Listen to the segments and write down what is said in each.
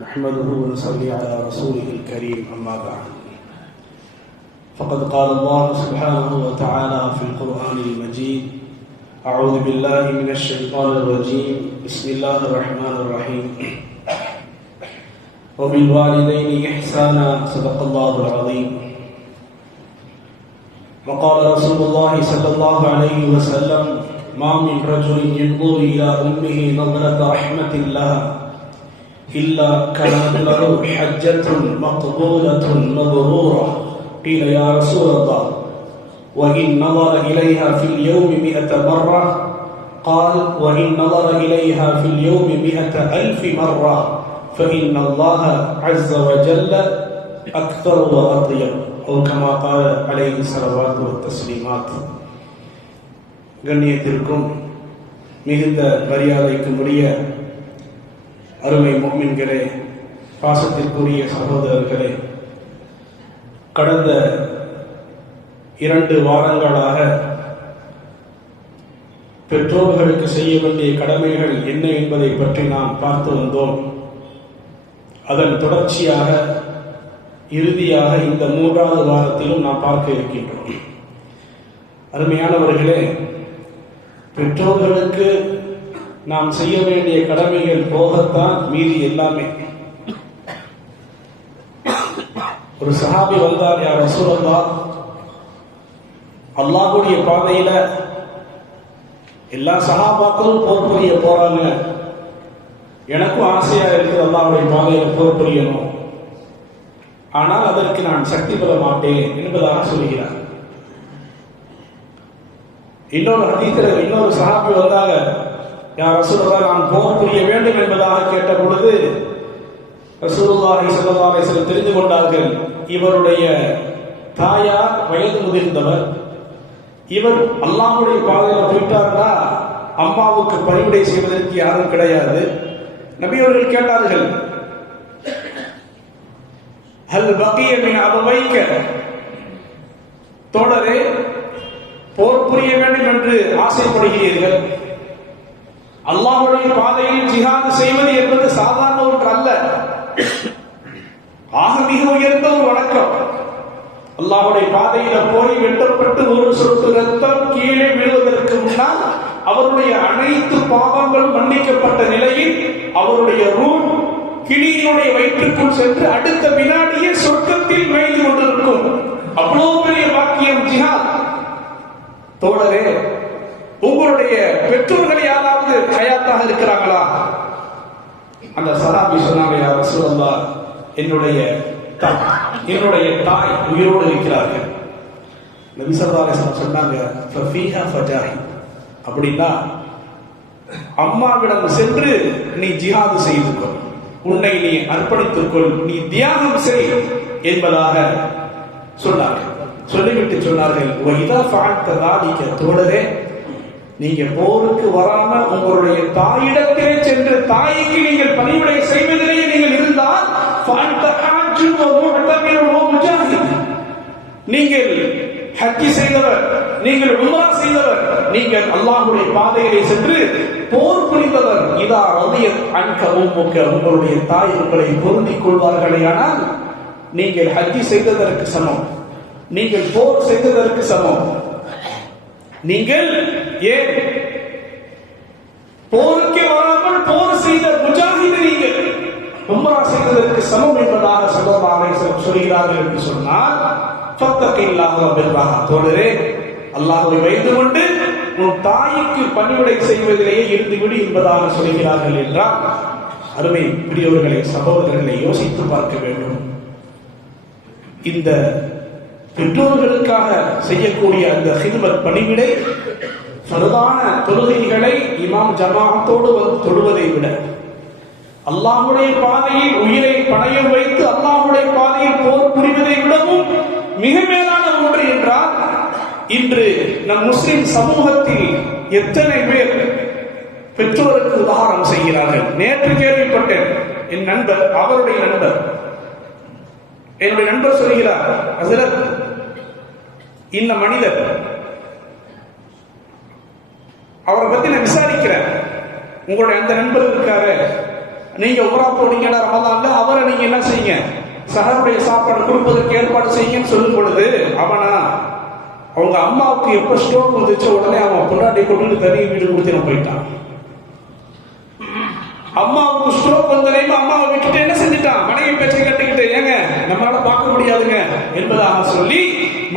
نحمده ونصلي على رسوله الكريم أما بعد فقد قال الله سبحانه وتعالى في القرآن المجيد أعوذ بالله من الشيطان الرجيم بسم الله الرحمن الرحيم وبالوالدين إحسانا صدق الله العظيم وقال رسول الله صلى الله عليه وسلم ما من رجل ينظر إلى أمه نظرة رحمة لها إلا كانت له حجة مقبولة مبرورة قيل يا رسول الله وإن نظر إليها في اليوم 100 مرة قال وإن نظر إليها في اليوم 100,000 مرة فإن الله عز وجل أكثر وأطيب أو كما قال عليه الصلوات والتسليمات. கண்ணியத்திற்கும் மிகுந்த மரியாதைக்கும் உரிய அருமை முஃமின்களே, பாசத்திற்குரிய சகோதரர்களே, கடந்த 2 வாரங்களாக பெற்றோர்களுக்கு செய்ய வேண்டிய கடமைகள் என்ன என்பதை பற்றி நாம் பார்த்து வந்தோம். அதன் தொடர்ச்சியாக இறுதியாக இந்த 3வது வாரத்திலும் நாம் பார்க்க இருக்கின்றோம். அருமையானவர்களே, பெற்றோர்களுக்கு நாம் செய்ய வேண்டிய கடமைகள் போகத்தான் மீதி எல்லாமே. ஒரு சஹாபி வந்தார், யா ரசூலல்லாஹ், அல்லாஹ்வுடைய பாதையில எல்லா சஹாபாக்களும் போர் புரிய போறாங்க, எனக்கும் ஆசையா இருக்குது அல்லாஹ்வுடைய பாதையில போர் புரியணும், ஆனால் அதற்கு நான் சக்தி பெற மாட்டேன் என்பதாக சொல்கிறார். இன்னொரு ஹதீஸ்ல இன்னொரு சஹாபி வந்தாங்க, யா ரசூலுல்லாஹ், நான் போர் புரிய வேண்டும் என்பதாக கேட்ட பொழுது ரசூலுல்லாஹி ஸல்லல்லாஹு அலைஹி வஸல்லம் தெரிந்து கொண்டார்கள், இவருடைய தாயார் வயது முதிர்ந்தவர், இவர் அல்லாஹ்வுடைய பாதையில் போயிட்டார்னா அம்மாவுக்கு பணிவிடை செய்வதற்கு யாரும் கிடையாது. நபி அவர்கள் கேட்டார்கள், ஹல் பகிய மின் அபவைக்க, தோழரே, போர் புரிய வேண்டும் என்று ஆசைப்படுகிறீர்கள், அல்லாஹ்வுடைய பாதையில் ஜிஹாத் செய்வது என்பது சாதாரண ஒன்று அல்ல, ஆக மிக உயர்ந்த ஒரு வணக்கம். அல்லாஹ்வுடைய பாதையில போய் வெட்டப்பட்டு ஒரு சொட்டு ரத்தம் கீழே விழுவதற்கு முன்னால் அவருடைய அனைத்து பாவங்களும் மன்னிக்கப்பட்ட நிலையில் அவருடைய ரூஹ் கிளியினுடைய வயிற்றுக்குள் சென்று அடுத்த வினாடியே சொர்க்கத்தில் மேய்ந்து கொண்டிருக்கும். அவ்வளவு பெரிய பாக்கியம் ஜிஹாத். தோழரே, உங்களுடைய பெற்றோர்கள் யாராவது ஹயாத்தாக இருக்கிறாங்களா? அந்த சஹாபி சொன்னாங்க, யா ரசூலல்லாஹ், என்னுடைய தாய் உயிரோடு இருக்கிறார்கள். நபி ஸல்லல்லாஹு அலைஹி வஸல்லம் சொன்னாங்க, ஃபீஹா ஃபஜாஹி, அப்படின்னா அம்மாவிடம் சென்று நீ ஜிஹாது செய்து கொள், உன்னை நீ அர்ப்பணித்துக் கொள், நீ தியாகம் செய் என்பதாக சொன்னார்கள். சொல்லிவிட்டு சொன்னார்கள், வைதா ஃபஅல்த ذلك, தோழரே, நீங்க போருக்கு வராம உங்களுடைய தாயிடத்திலே சென்று தாய்க்கு நீங்கள் பணிவிடை செய்வதிலேயே நீங்கள் இருந்தால் நீங்கள் ஹஜ் செய்தவர், நீங்கள் உம்ரா செய்தவர், நீங்கள் அல்லாஹ்வுடைய பாதையிலே சென்று போர் புரிந்தவர், இதா ரதியத் அன்க உம்முக, உங்களுடைய தாய் உங்களை பொருந்திக் கொள்வார்களேயானால் நீங்கள் ஹஜ் செய்ததற்கு சமம், நீங்கள் போர் செய்ததற்கு சமம். நீங்கள் ஏன் போருக்கே வராமல் போர் செய்த முஜாஹித் நீங்கள் உம்ரா செய்ததற்கு சமம் என்பதாக ஸல்லல்லாஹு அலைஹி வஸல்லம் சொல்கிறார்கள் என்று சொன்னால், ஃபத்தகில்லாஹ வபிர்ரஹ, தோழரே, அல்லாஹ்வை பயந்து கொண்டு உன் தாய்க்கு பணிவிடை செய்வதிலேயே இருந்துவிடு என்பதாக சொல்கிறார்கள் என்றால், அருமை பெரியவர்களை, சகோதரர்களை யோசித்து பார்க்க வேண்டும். இந்த பெற்றோர்களுக்காக செய்யக்கூடிய அந்த ஹித்மத் பணிவிடை, ஃபர்தான தொழுகைகளை இமாம் ஜமாஅத்தோடு வந்து தொழுவதை விட, அல்லாஹ்வுடைய பாதையில் உயிரை பணயம் வைத்து அல்லாஹ்வுடைய பாதையில் போர் புரிவதை விடவும் மிக மேலான ஒன்று என்றால், இன்று நம் முஸ்லிம் சமூகத்தில் எத்தனை பேர் பெற்றோருக்கு உதாரணம் செய்கிறார்கள். நேற்று கேள்விப்பட்டேன், என் நண்பர், அவருடைய நண்பர், என்னுடைய நண்பர் சொல்கிறார், ஹஸரத், இந்த மனிதர், அவரை பத்தி நான் விசாரிக்கிறேன், உங்களுடைய அந்த நண்பர் இருக்காரு, நீங்க உம்ரா போனீங்கன்னா ரமதான்ல அவரை நீங்க என்ன செய்யுங்க, சஹருடைய சாப்பாடு கொடுப்பதற்கு ஏற்பாடு செய்யுங்கன்னு சொல்லும் பொழுது அவனா அவங்க அம்மாவுக்கு எப்ப ஸ்ட்ரோக் வந்துச்சு உடனே அவன் பொண்டாட்டி கொண்டு தனி வீடு கொடுத்து போயிட்டான். அம்மாவுக்கு ஸ்ட்ரோக் வந்தனையும் அம்மாவை விட்டுட்டு என்ன செஞ்சுட்டான், மனைவி பேச்சை கேட்டுக்கிட்டு ஏங்க நம்மளால பார்க்க முடியாதுங்க என்பதாக சொல்லி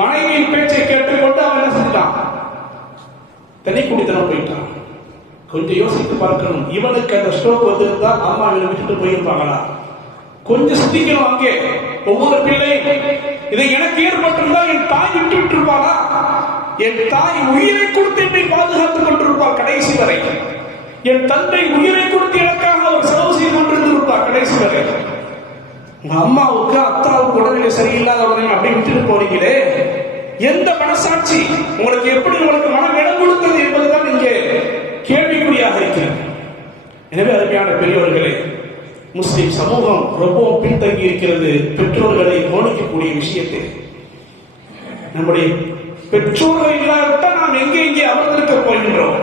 மனைவியின் பேச்சை கேட்டுக்கொண்டு அவன் என்ன செஞ்சுட்டான், தனி குடித்தனம் போயிட்டான். கொஞ்சம் யோசித்து பார்க்கணும், இவனுக்கு அந்த ஸ்ட்ரோக் வந்திருந்தா அம்மா இவனை விட்டுட்டு போயிருப்பாங்களா? கொஞ்சம் சிந்திக்கணும். அங்கே ஒவ்வொரு பிள்ளை இதை எனக்கு ஏற்பட்டிருந்தா என் தாய் விட்டு விட்டிருப்பாளா? என் தாய் உயிரை கொடுத்து என்னை பாதுகாத்துக் கொண்டிருப்பார் கடைசி வரை. என் தந்தை உயிரை கொடுத்து எனக்காக அவர் செலவு செய்து கொண்டிருந்திருப்பார் கடைசி வரை. உங்க அம்மாவுக்கு அத்தாவுக்கு உடல்நிலை சரியில்லாத உடனே அப்படி விட்டுட்டு போறீங்களே, எந்த மனசாட்சி உங்களுக்கு, எப்படி உங்களுக்கு மனம் இடம் கொடுத்தது என்பதுதான் இங்கே கேள்விக்குறியாக இருக்கிறது. எனவே அருமையான பெரியவர்களே, முஸ்லிம் சமூகம் ரொம்பவும் பின்தங்கி இருக்கிறது பெற்றோர்களை கவனிக்கக்கூடிய விஷயத்தை. நம்முடைய பெற்றோர்கள் இல்லாவிட்டால் நாம் எங்கே அமர்ந்திருக்க போகின்றோம்.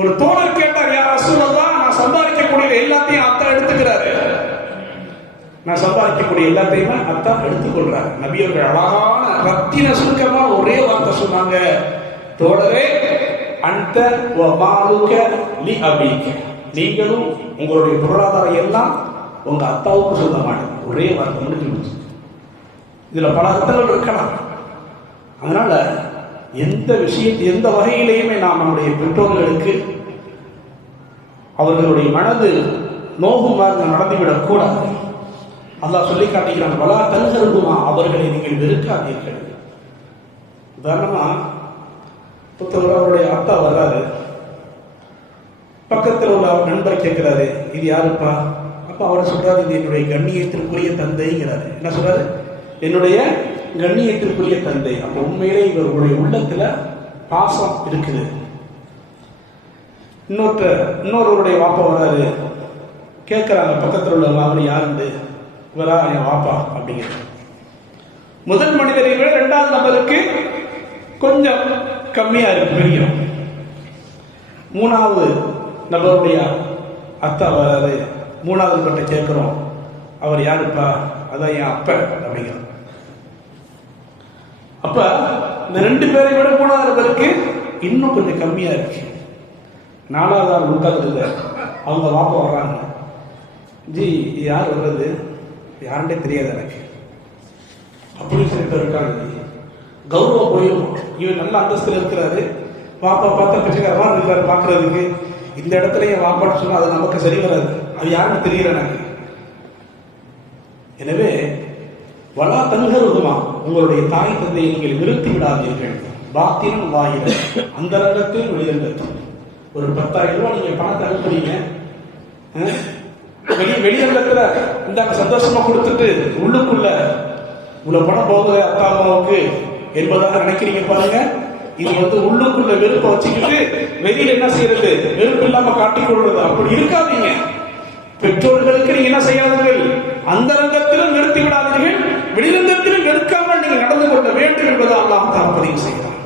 ஒரு தோழர் கேட்டார், யார் ரசூலல்லாஹ், நான் சம்பாதிக்கக்கூடிய எல்லாத்தையும் அத்தா எடுத்துக்கிறாரு, நான் சம்பாதிக்கக்கூடிய எல்லாத்தையுமே அத்தா எடுத்துக்கொள்றாரு. நபியர்கள் அழகான ரத்தின சுருக்கமா ஒரே வார்த்தை சொன்னாங்க, தோழரே அந்த லி அபீக, நீங்களும் உங்களுடைய பொருளாதாரம் எல்லாம் உங்க அத்தாவுக்கு சொந்தமானது. ஒரே வார்த்தை முடிஞ்சு. இதுல பல அர்த்தங்கள் இருக்கலாம். அதனால எந்த விஷயத்தை எந்த வகையிலேயுமே நாம் நம்முடைய பெற்றோர்களுக்கு அவர்களுடைய மனது நோகுமாறு நடந்துவிடக் கூடாது. அல்லாஹ் சொல்லி காட்டுகிறான், வலா தல்ஹருமா, அவர்களை நீங்கள் வெறுக்காதீர்கள். உதாரணமா அவருடைய அத்தா வர்றாரு, பக்கத்தில் உள்ள அவர் நண்பர் கேட்கிறாரு, இது யாருப்பா? அப்ப அவரை சொல்றாரு, இது என்னுடைய கண்ணியத்திற்குரிய தந்தைங்கிறாரு. என்ன சொல்றாரு? என்னுடைய கண்ணியத்திற்குரிய தந்தை. அப்ப உண்மையிலே இவருடைய உள்ளத்துல பாசம் இருக்குது. இன்னொருவருடைய வாப்பா வராரு, கேட்கிறாங்க பக்கத்தில் உள்ள அவர் யாருண்டு, இவரா என் வாப்பா அப்படிங்கிற. முதல் மனிதரை விட இரண்டாவது நபருக்கு கொஞ்சம் கம்மியா இருக்கு பிரியம். மூணாவது நபருடைய அத்தா வராது, மூணாவது பட்ட கேட்கிறோம், அவர் யாருப்பா? அதான் என் அப்ப அப்படிங்கிறோம். அப்ப இந்த ரெண்டு பேரை விட மூணாவது நபருக்கு இன்னும் கொஞ்சம் கம்மியா இருக்கு. நாலாவது ஆள் உட்கார்ந்து அவங்க வாப்பா வர்றாங்க, ஜி யார் வர்றது, யாருன்னே தெரியாது எனக்கு அப்படின்னு சில பேர் இருக்காங்க. கௌரவம் போயிடும். இவர் நல்ல அந்தஸ்தில் இருக்கிறாரு, வாப்பா பார்த்தா பிச்சைக்காரமா இருக்காரு பார்க்கறதுக்கு. இந்த இடத்துல என் வாப்பான்னு சொன்னா அது நமக்கு சரி வராது, அது யாருன்னு தெரியல எனக்கு. எனவே வலா தல்ஹருமா, உங்களுடைய தாய் தந்தையை நீங்கள் நிறுத்தி விடாதீர்கள். பாத்தினம் வாயில, அந்த ரங்கத்தில் வெளிரங்கத்தில். ஒரு 10,000 ரூபாய் நீங்க பணத்தை அனுப்புறீங்க, வெளிரங்கத்துல இந்த சந்தோஷமா கொடுத்துட்டு உள்ளுக்குள்ள இவ்வளவு பணம் போகுது அத்தா அம்மாவுக்கு என்பதாக நினைக்கிறீங்க பாருங்க. இது உள்ளுக்குள்ள வெறுப்பை வச்சுக்கிட்டு வெளியில என்ன செய்யறது, வெறுப்பு இல்லாம காட்டிக் கொள்வது, அப்படி இருக்காதீங்க. பெற்றோர்களுக்கு நீங்க என்ன செய்யாதீர்கள், அந்த ரங்கத்திலும் நிறுத்தி விடாதீர்கள், வெளிரங்கத்திலும் வெறுக்காமல் நீங்க நடந்து கொள்ள வேண்டும் என்பதை அல்லாஹ் தஆலா பதிவு செய்கிறார்.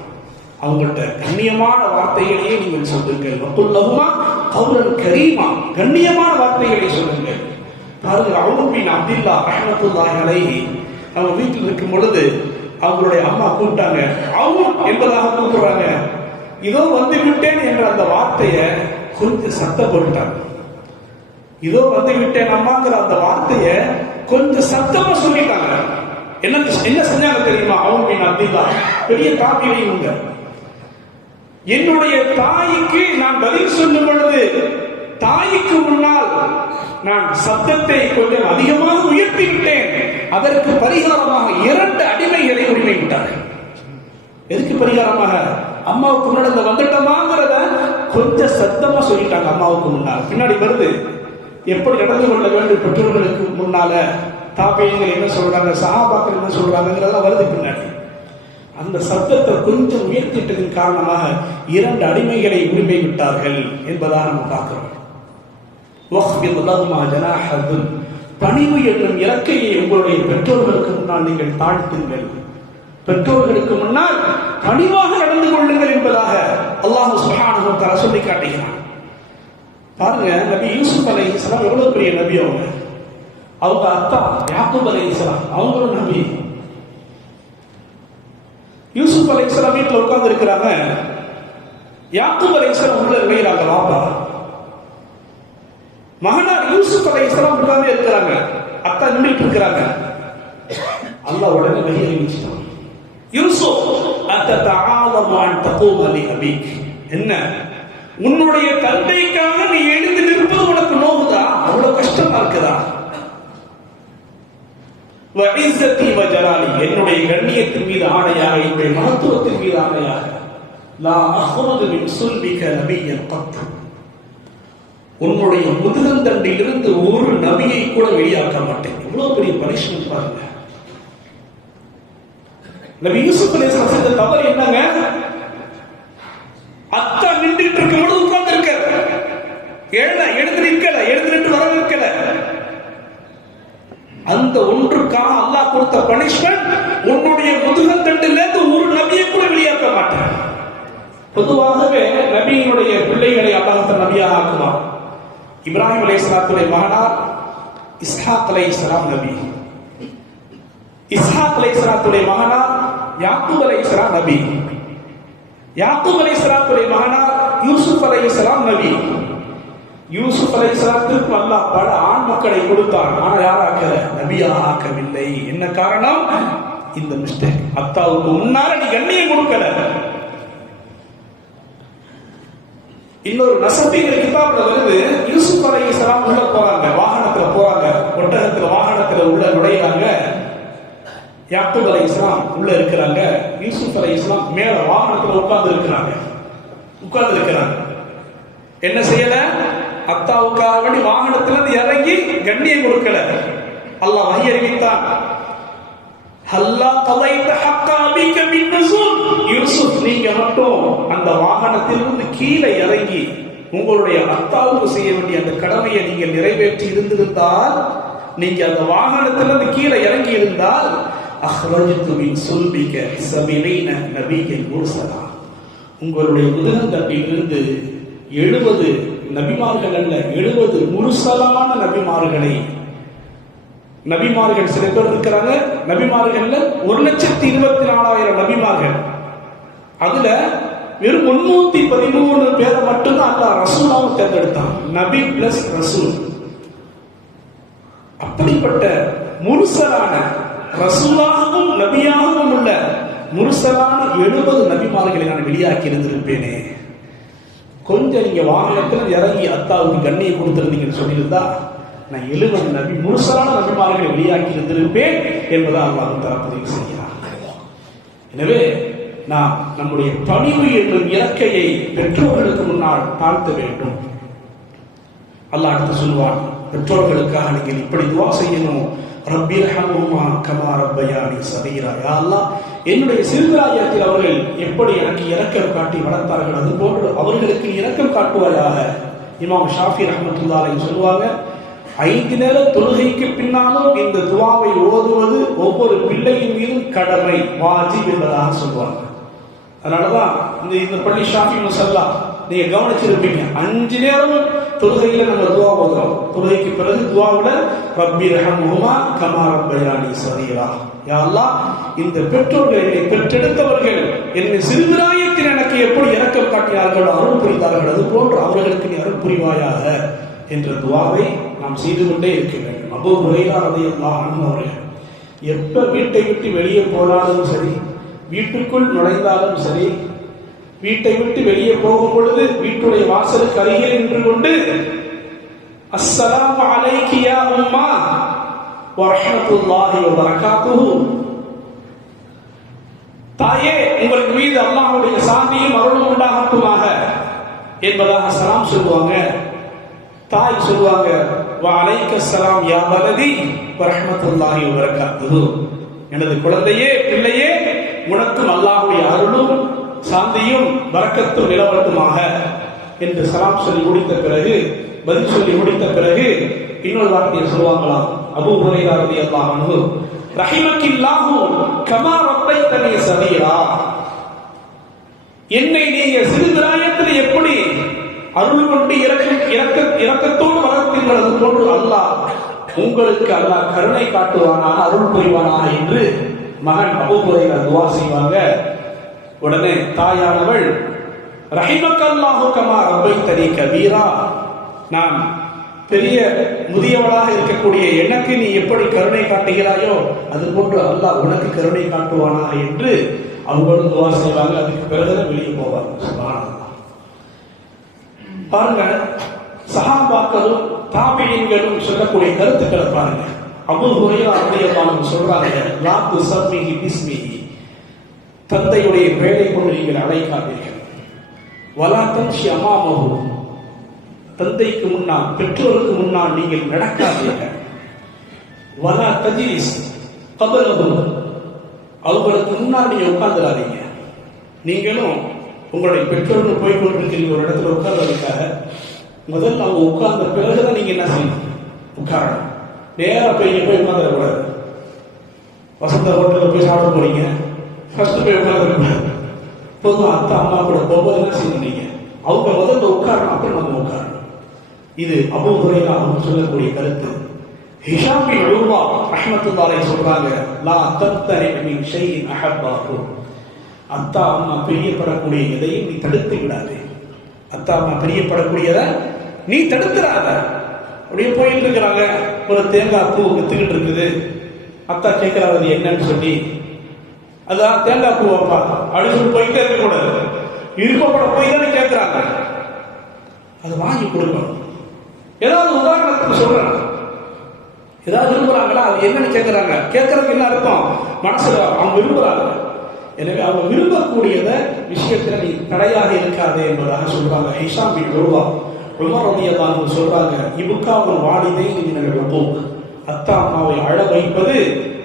அவங்கள்ட்ட கண்ணியமான வார்த்தைகளையே நீங்கள் சொல்லுங்கள். வக்குல்லஹுமா கௌலன் கரீமா, கண்ணியமான வார்த்தைகளை சொல்லுங்கள். பாருங்க, அவுன் பின் அப்துல்லா ரஹ்மத்துல்லாஹி அலைஹி அவங்க வீட்டில் இருக்கும் பொழுது அவங்களுடைய அம்மா கூப்பிட்டாங்க, அவுன் என்பதாக கூப்பிடுறாங்க. இதோ வந்து விட்டேன் என்ற அந்த வார்த்தையை கொஞ்சம் சத்தம் போட்டுட்டாங்க. இதோ வந்து விட்டேன் அம்மாங்கிற அந்த வார்த்தையை கொஞ்சம் சத்தமா சொல்லிட்டாங்க. என்ன செஞ்சாங்க தெரியுமா? அவுன் பின் அப்துல்லா பெரிய தாபியீங்க. என்னுடைய தாய்க்கு நான் பதில் சொல்லும் பொழுது தாய்க்கு முன்னால் நான் சத்தத்தை கொஞ்சம் அதிகமாக உயர்த்தி விட்டேன். அதற்கு பரிகாரமாக 2 அடிமைகளை உரிமை விட்டார்கள். எதுக்கு பரிகாரமாக? அம்மாவுக்கு முன்னாடி வந்துட்டோமாங்கிறத கொஞ்சம் சத்தமா சொல்லிட்டாங்க. அம்மாவுக்கு முன்னால் பின்னாடி வருது எப்படி நடந்து கொள்ள வேண்டும் பெற்றோர்களுக்கு முன்னால. தாபியீங்கள் என்ன சொல்றாங்க, சஹாபாக்கள் என்ன சொல்றாங்கிறதெல்லாம் வருது பின்னாடி. அந்த சத்தத்தை கொஞ்சம் உயர்த்திட்டதன் காரணமாக 2 அடிமைகளை உரிமை விட்டார்கள் என்பதாக நம்ம பார்க்கிறோம். பணிவு என்னும் இலக்கையை உங்களுடைய பெற்றோர்களுக்கு முன்னால் நீங்கள் தாழ்த்துங்கள். பெற்றோர்களுக்கு முன்னால் பணிவாக நடந்து கொள்ளுங்கள் என்பதாக அல்லாஹ் சுப்ஹானஹு வ தஆலா சொல்லி காட்டுகிறான். பாருங்க, நபி யூசுப் அலைஹிஸ்ஸலாம் எவ்வளவு பெரிய நபி. அவங்க அத்தா யாக்கூப் அலைஹிஸ்ஸலாம் அவங்களும் நபி. யூசுப் அலைஹிஸ்ஸலாம் வீட்டில் உட்கார்ந்து இருக்கிறாங்க. யாக்கூப் அலைஹிஸ்ஸலாம் உள்ள நுழையிறாங்க. வாப்பா மகனார் யூசுப் அலைஹிஸ்ஸலாம் உட்கார்ந்து இருக்கிறாங்க. அத்தா நின்றுட்டு இருக்கிறாங்க. அல்லாஹ் உடனே வஹி அறிவிச்சிட்டான். யூசுப் அத்ததஆலமு அன் தகூம லி அபீக். என்ன, உன்னுடைய தந்தைக்காக நீ எழுந்து நிற்பது உனக்கு நோவுதா? அவ்வளவு கஷ்டமா இருக்குதா? வஇஸ்ஸதி வஜலாலி, என்னுடைய கண்ணியத்தின் மீது ஆணையாக, என்னுடைய மகத்துவத்தின் மீது ஆணையாக, லா அஹ்ருஜு மின் சுல்பிக நபியன் கத், உன்னுடைய முதுகந்தண்டிலிருந்து ஒரு நபியை கூட வெளியாக்க மாட்டேன். இவ்வளவு பெரிய பனிஷ்மென்ட் பாருங்க. நபி யூசுப் அலைஹிஸ்ஸலாம் செய்த தவறு என்னங்க? அத்தா நின்றுட்டு இருக்கும்போது உட்கார்ந்து இருக்காரு. எழுந்து நிற்கல, எழுந்து நின்று வர நிற்கல. அந்த ஒன்றுக்காக அல்லாஹ் கொடுத்த பனிஷ்மென்ட், உன்னுடைய முதுகந்தண்டிலிருந்து ஒரு நபியை கூட வெளியாக்க மாட்டேன். பொதுவாகவே நபியினுடைய பிள்ளைகளை அல்லாஹ் நபியாக ஆக்குவான். இப்ராஹிம் அலைஹிஸ்ஸலாத்துடைய மகனார் இஸ்ஹாக் அலைஹிஸ்ஸலாம் நபி. இஸ்ஹாக் அலைஹிஸ்ஸலாத்துடைய மகனார் யாக்கூப் அலைஹிஸ்ஸலாம் நபி. யாக்கூப் அலைஹிஸ்ஸலாத்துடைய மகனார் யூசுப் அலைஹிஸ்ஸலாம் நபி. யூசுப் அலைஹிஸ்ஸலாத்துக்கு அல்லாஹ் பல ஆண் மக்களை கொடுத்தான். ஆனா யாராக்கல? நபியாக ஆக்கவில்லை. என்ன காரணம்? இந்த மிஸ்டேக். அத்தாவுக்கு முன்னால நீ கண்ணியம் கொடுக்கல. இன்னொரு நசபிங்கிற கிதாப்ல வருது, யூசுப் அலைஹிஸ்ஸலாம் உள்ள போறாங்க, வாகனத்துல போறாங்க, ஒட்டகத்துல வாகனத்துல உள்ள நுழையிறாங்க. யாக்கூப் அலைஹிஸ்ஸலாம் உள்ள இருக்கிறாங்க. யூசுப் அலைஹிஸ்ஸலாம் மேல வாகனத்துல உட்கார்ந்து இருக்கிறாங்க. என்ன செய்யல? அத்தாவுக்காக வேண்டி வாகனத்துல இருந்து இறங்கி கண்ணியம் கொடுக்கல. அல்லாஹ் வஹி அறிவித்தான், ஹல்லா கலைத ஹக்க அபிக பின் நுஸூல், யூசுப் நீங்க மட்டும் அந்த வாகனத்திலிருந்து கீழே இறங்கி உங்களுடைய அத்தாவுக்கு செய்ய வேண்டிய அந்த கடமையை நீங்க நிறைவேற்றி இருந்திருந்தால், நீங்க அந்த வாகனத்திலிருந்து கீழே இறங்கி இருந்தால், அஹ்ரஜ்து மின் சுல்பிக 70 நபியன் முர்ஸலா, உங்களுடைய முதுகந்தண்டிலிருந்து 70 நபிமார்கள் அல்ல, 70 முர்ஸலான நபிமார்களை. நபிமார்கள் சில பேர் இருக்கிறாங்க, நபிமார்கள்ல 1,24,000 நபிமார்கள். அதுல வெறும் 313 பேரை மட்டும்தான் அல்லாஹ் ரசூலாவும் தேர்ந்தெடுத்தான். நபி பிளஸ் ரசூல். அப்படிப்பட்ட முர்ஸலான, ரசூலாகவும் நபியாகவும் உள்ள முர்ஸலான 70 நபிமார்களை நான் வெளியாக்கி இருந்திருப்பேனே. கொஞ்சம் நீங்க வாகனத்தில் இறங்கி அத்தாவுக்கு கண்ணியை கொடுத்திருந்தீங்கன்னு சொல்லியிருந்தா நான் 70 நபி முர்ஸலான நபிமார்களை வெளியாக்கி இருந்திருப்பேன் என்பதை அல்லாஹ் தரப்பதிவு செய்கிறார். எனவே நாம் நம்முடைய பணிவு என்னும் இலக்கையை பெற்றோர்களுக்கு முன்னால் தாழ்த்த வேண்டும். அல்லாஹ் அடுத்து சொல்லுவான், பெற்றோர்களுக்காக நீங்கள் இப்படி துவா செய்யணும். ரப்பிர்ஹம்ஹுமா கமா ரப்பயானி ஸகீரா. யா அல்லாஹ், என்னுடைய சிறுபிராயத்தில் அவர்கள் எப்படி எனக்கு இரக்கம் காட்டி வளர்த்தார்கள், அது போன்று அவர்களுக்கு இரக்கம் காட்டுவாயாக. இமாம் ஷாஃபி ரஹ்மத்துல்லாஹி அலைஹி சொல்லுவாங்க, 5 நேர தொழுகைக்கு பின்னாலும் இந்த துவாவை ஓதுவது ஒவ்வொரு பிள்ளையின் மீதும் கடமை, வாஜிப் என்பதாக சொல்லுவாங்க. அதனாலதான் இந்த பள்ளி ஷாஃபி முஸல்லா நீங்க கவனிச்சிருப்பீங்க, 5 நேரமும் தொழுகையில நம்ம துவா ஓதுறோம். தொழுகைக்கு பிறகு துவாவுல ரப்பிர்ஹம்ஹுமா கமா ரப்பயானி ஸகீரா. யா அல்லாஹ், இந்த பெற்றோர்கள், என்னை பெற்றெடுத்தவர்கள் என்னை சிறுபிராயத்தில் எனக்கு எப்படி இரக்கம் காட்டினார்களோ, அருள் புரிந்தார்கள், அது போன்று அவர்களுக்கு நீ அருள் புரிவாயாக என்ற துவாவை நாம் செய்து கொண்டே இருக்க வேண்டும். அபூ ஹுரைரா ரலியல்லாஹு அன்ஹு அவர்கள் எப்ப வீட்டை விட்டு வெளியே போனாலும் சரி, வீட்டுக்குள் நுழைந்தாலும் சரி, வீட்டை விட்டு வெளியே போகும் பொழுது வீட்டுடைய வாசலுக்கு அருகே நின்று கொண்டு அஸ்ஸலாமு அலைக்கி யா உம்மா வ ரஹ்மத்துல்லாஹி வ பரகாத்துஹு, தாயே உங்களுக்கு மீது அல்லாஹ்வுடைய சாந்தியும் அருளும் உண்டாகட்டுமாக என்பதாக சலாம் சொல்லுவாங்க. தாய் சொல்லுவாங்க, வ அலைக்கஸ்ஸலாம் யா வலதி வ ரஹ்மத்துல்லாஹி வ பரகாத்துஹு, எனது குழந்தையே, பிள்ளையே, உனக்கும் அல்லாஹ்வுடைய அருளும் சாந்தியும் பரக்கத்தும் நிலவட்டுமாக என்று சலாம் சொல்லி முடித்த பிறகு, பதில் சொல்லி முடித்த பிறகு இன்னொரு வார்த்தையை சொல்லுவாங்களாம். அபூ ஹுரைரா ரலியல்லாஹு அன்ஹு, ரஹிமக்கில்லாஹு கமா ரப்பைதனி ஸகீரா, என்னை நீங்க சிறுபிராயத்தில் எப்படி அருள் கொண்டு இரக்கத்தோடு வளர்த்தீர்கள் போன்று அல்லாஹ் உங்களுக்கு அல்லாஹ் கருணை காட்டுவானாக, அருள் புரிவானாக என்று மகன் அபூ ஹுரைரா துஆ செய்வாங்க. உடனே தாயானவள் ரஹிமக்கல்லாஹு கமா ரப்பைதனி கபீரா, நான் பெரிய முதியவளாக இருக்கக்கூடிய எனக்கு நீ எப்படி கருணை காட்டுகிறாயோ அது போன்று அல்லாஹ் உனக்கு கருணை காட்டுவானா என்று அவங்களும் துஆ செய்வாங்க. அதுக்கு பிறகுதான் வெளியே போவாங்க. சுப்ஹானல்லாஹ். பாருங்க, சஹாபாக்களும் தாபிஈன்களும் சொல்லக்கூடிய கருத்துக்களை பாருங்க. அபூ ஹுரைரா ரலியல்லாஹு அன்ஹு சொல்றாங்க, லா துஸம்மிஹி பிஸ்மிஹி, தந்தையுடைய பெயரை கொண்டு நீங்கள் அழைக்காதீர்கள். வலா தம்ஷி அமாமஹு, தந்தைக்கு முன்னால் பெற்றோருக்கு முன்னால் நீங்கள் நடக்காதீர்கள். வலா தஜ்லிஸ் கபலஹு, அவங்களுக்கு முன்னால் நீங்க உட்கார்ந்துடாதீங்க. நீங்களும் உங்களுடைய பெற்றோர்கள் போய் கொண்டிருக்கிறீங்க ஒரு இடத்துல உட்கார்றதுக்காக, முதல்ல அவங்க உட்கார்ந்த பிறகுதான் நீங்க என்ன செய்யணும், உட்காரணும். நேரா போய் உட்காந்துடக்கூடாது. வசந்த ஹோட்டலில் போய் சாப்பிட போறீங்க, ஃபர்ஸ்ட் போய் உட்காந்துடக்கூடாது. பொதுவாக அத்தா அம்மா கூட போகும்போது என்ன செய்யணும், நீங்க அவங்க முதல்ல உட்காரணும், அப்புறம் நம்ம உட்காரணும். இது அபூ ஹுரைரா அவங்க சொல்லக்கூடிய கருத்து. ஹிஷாம் பின் உர்வா ரஹ்மத்துல்லாஹி அலைஹி சொல்றாங்க, லா தத்தனி மின் ஷைஇன் அஹப்பாஹு, அத்தா அம்மா பிரியப்படக்கூடிய எதையும் நீ தடுத்து விடாதே. அத்தா அம்மா பிரியப்படக்கூடியதை நீ தடுத்துறாத. அப்படியே போயிட்டு இருக்கிறாங்க, ஒரு தேங்காய் பூ வித்துக்கிட்டு இருக்குது. அத்தா கேட்கிறாரு அது என்னன்னு சொல்லி, அதான் தேங்காய் பூ அப்பா அப்படின்னு சொல்லி போயிட்டே இருக்கக்கூடாது. விருப்பப்பட போய் தானே கேட்கிறாங்க, அதை வாங்கி கொடுக்கணும். ஏதாவது உதாரணத்துக்கு சொல்றேன், ஏதாவது விரும்புறாங்களா, அது என்னன்னு கேட்கிறாங்க. கேட்கறதுக்கு என்ன அர்த்தம், மனசுல அவங்க விரும்புறாங்க. எனவே அவங்க விரும்பக்கூடியதை விஷயத்துல நீ தடையாக இருக்காதே என்பதாக சொல்றாங்க. ஹிஷாம் பின் உர்வா உமர் ரலியல்லாஹு அன்ஹு சொல்றாங்க, இபுக்காவுல் வாலிதைன் மினல் உகூக், அத்தா அம்மாவை அழ வைப்பது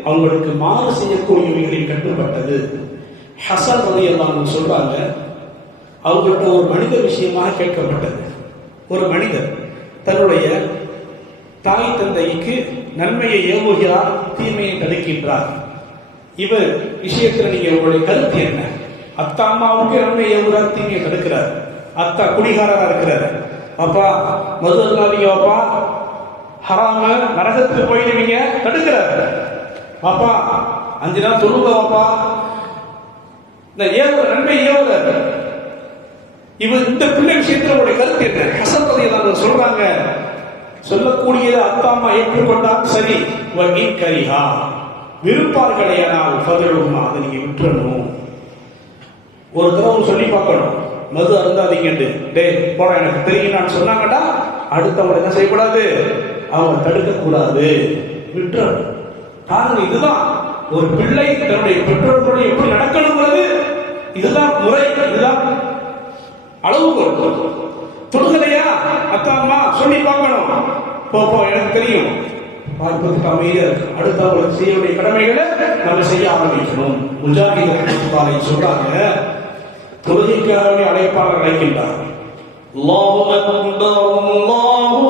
அவங்களுக்கு மாறு செய்யக்கூடியவைகளில் கட்டுப்பட்டது. ஹசன் ரலியல்லாஹு அன்ஹு சொல்றாங்க, அவங்கள்ட்ட ஒரு மனித விஷயமாக கேட்கப்பட்டது. ஒரு மனிதர் தன்னுடைய தாய் தந்தைக்கு நன்மையை ஏவுகிறார், தீமையை தடுக்கின்றார். இவர் விஷயத்துல நீங்க உங்களுடைய கருத்து என்ன? அத்தா அம்மாவுக்கு நன்மை ஏவுகிறார், தீமையை தடுக்கிறார். அத்தா குடிகாரரா இருக்கிறார், அப்பா மது அருந்தாதீங்க, அப்பா ஹராம நரகத்துக்கு போயிடுவீங்க, தடுக்கிறார். அப்பா 5 நாள் தொழுங்க, அப்பா இந்த ஏவுற நன்மை ஏவுறாரு. இவர் இந்த பிள்ளை விஷயத்துல உங்களுடைய கருத்து என்ன? ஹசன் ரலியல்லாஹு அன்ஹு சொல்றாங்க, சொல்லக்கூடியது அத்தா அம்மா ஏற்றுக்கொண்டால் சரி, வகின் கரிஹா, விருப்பார்களேனால் ஃபதலுமா, அதை நீங்க விட்டுறணும். ஒரு தடவை சொல்லி பார்க்கணும், மது அருந்தாதீங்கன்னு. டே போட எனக்கு தெரியும் நான் சொன்னாங்கடா, அடுத்தவங்க என்ன செய்யக்கூடாது, அவங்க தடுக்க கூடாது, விட்டுறணும். காரணம் இதுதான், ஒரு பிள்ளை தன்னுடைய பெற்றோர்களோடு எப்படி நடக்கணுங்கிறது இதுதான் முறை, இதுதான் அளவுகோல். தொடுகலையா அத்தா அம்மா சொல்லி பார்க்கணும், போ எனக்கு தெரியும், பார்ப்பதற்கு அமைதியா இருக்கு, அடுத்தவங்களுக்கு செய்ய வேண்டிய கடமைகளை நம்ம செய்ய ஆரம்பிக்கணும். முஜாஹித் ரஹ்மத்துல்லாஹி சொல்றாங்க, தொழுகைக்காக அழைப்பாளர் அழைக்கின்றார். அல்லாஹு அக்பர், அல்லாஹு